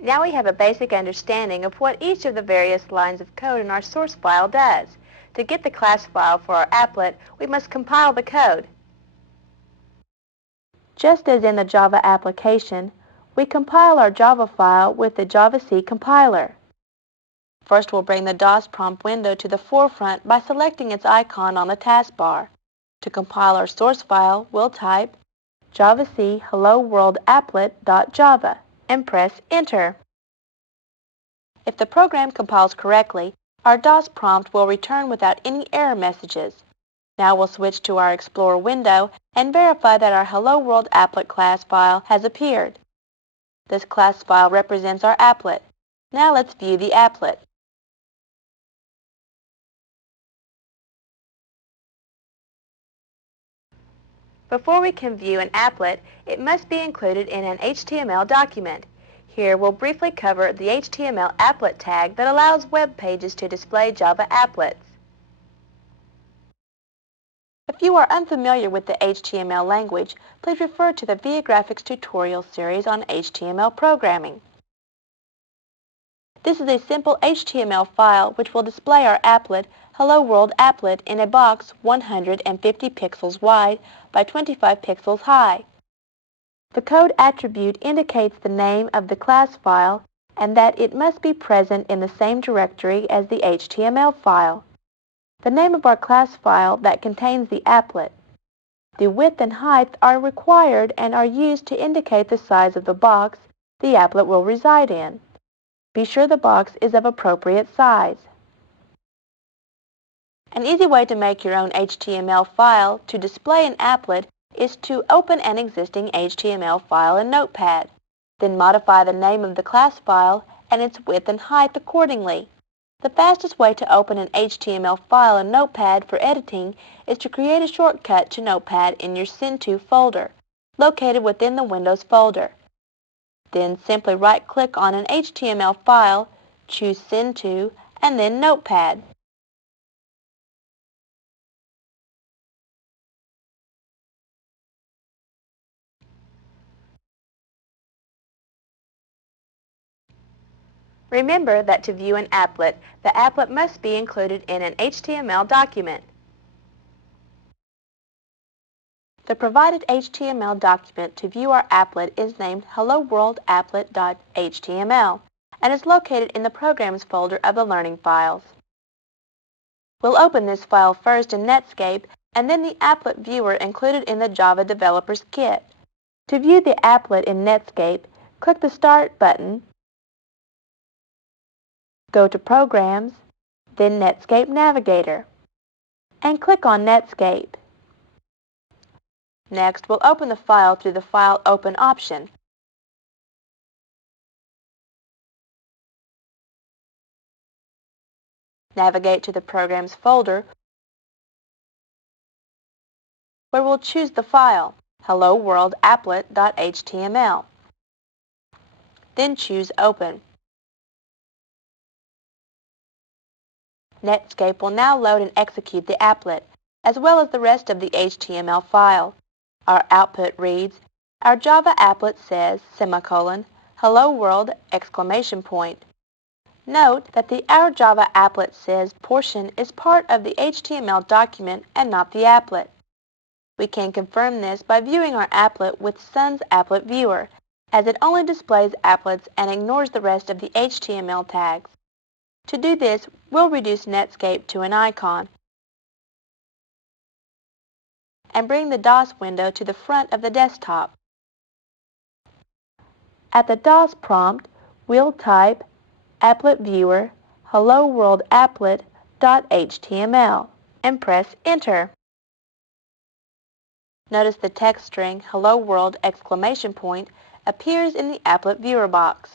Now we have a basic understanding of what each of the various lines of code in our source file does. To get the class file for our applet, we must compile the code. Just as in the Java application, we compile our Java file with the Javac compiler. First, we'll bring the DOS prompt window to the forefront by selecting its icon on the taskbar. To compile our source file, we'll type javac hello world applet.java and press Enter. If the program compiles correctly, our DOS prompt will return without any error messages. Now we'll switch to our Explorer window and verify that our Hello World Applet class file has appeared. This class file represents our applet. Now let's view the applet. Before we can view an applet, it must be included in an HTML document. Here we'll briefly cover the HTML applet tag that allows web pages to display Java applets. If you are unfamiliar with the HTML language, please refer to the Viagrafix tutorial series on HTML programming. This is a simple HTML file which will display our applet, Hello World Applet, in a box 150 pixels wide by 25 pixels high. The code attribute indicates the name of the class file and that it must be present in the same directory as the HTML file. The name of our class file that contains the applet. The width and height are required and are used to indicate the size of the box the applet will reside in. Be sure the box is of appropriate size. An easy way to make your own HTML file to display an applet is to open an existing HTML file in Notepad. Then modify the name of the class file and its width and height accordingly. The fastest way to open an HTML file in Notepad for editing is to create a shortcut to Notepad in your Send To folder, located within the Windows folder. Then simply right-click on an HTML file, choose Send To, and then Notepad. Remember that to view an applet, the applet must be included in an HTML document. The provided HTML document to view our applet is named Hello World Applet.html and is located in the Programs folder of the Learning Files. We'll open this file first in Netscape and then the applet viewer included in the Java Developers Kit. To view the applet in Netscape, click the Start button, go to Programs, then Netscape Navigator, and click on Netscape. Next, we'll open the file through the File Open option. Navigate to the Programs folder, where we'll choose the file, Hello World Applet.html. Then choose Open. Netscape will now load and execute the applet, as well as the rest of the HTML file. Our output reads, our Java applet says, hello world, ! Note that the Our Java Applet Says portion is part of the HTML document and not the applet. We can confirm this by viewing our applet with Sun's Applet Viewer, as it only displays applets and ignores the rest of the HTML tags. To do this, we'll reduce Netscape to an icon and bring the DOS window to the front of the desktop. At the DOS prompt, we'll type Applet Viewer Hello World Applet.html and press Enter. Notice the text string Hello World! Appears in the Applet Viewer box.